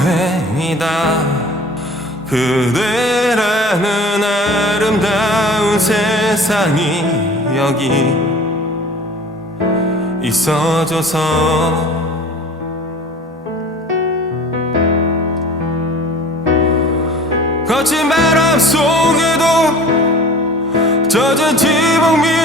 다행이다. 그대라는 아름다운 세상이 여기 있어줘서 거친 바람 속에도 젖은 지붕 밑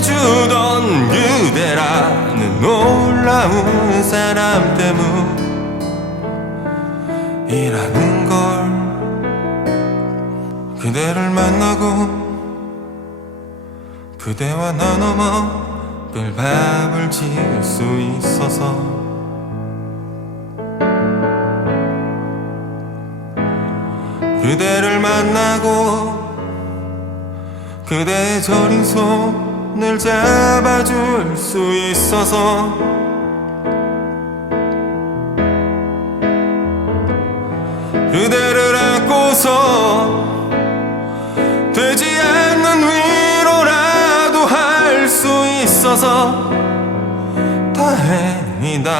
지켜주던 그대라는 놀라운 사람 때문이라는 걸 그대를 만나고 그대와 나눠 먹을 밥을 지을 수 있어서 그대를 만나고 그대의 저린 손 을 잡아줄 수 있어서 그대를 안고서 되지 않는 위로라도 할 수 있어서 다행이다.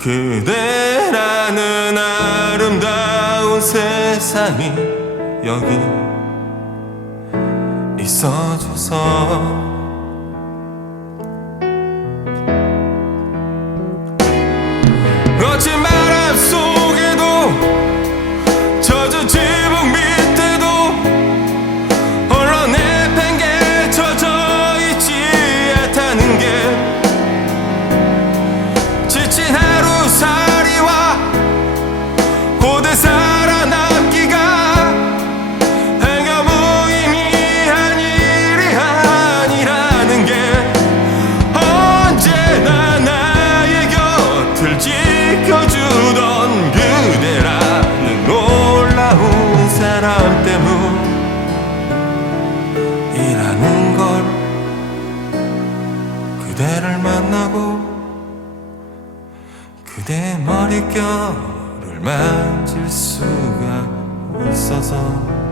그대라는 아름다운 세상이 여기 있어줘서 그대의 머릿결을 만질 수가 있어서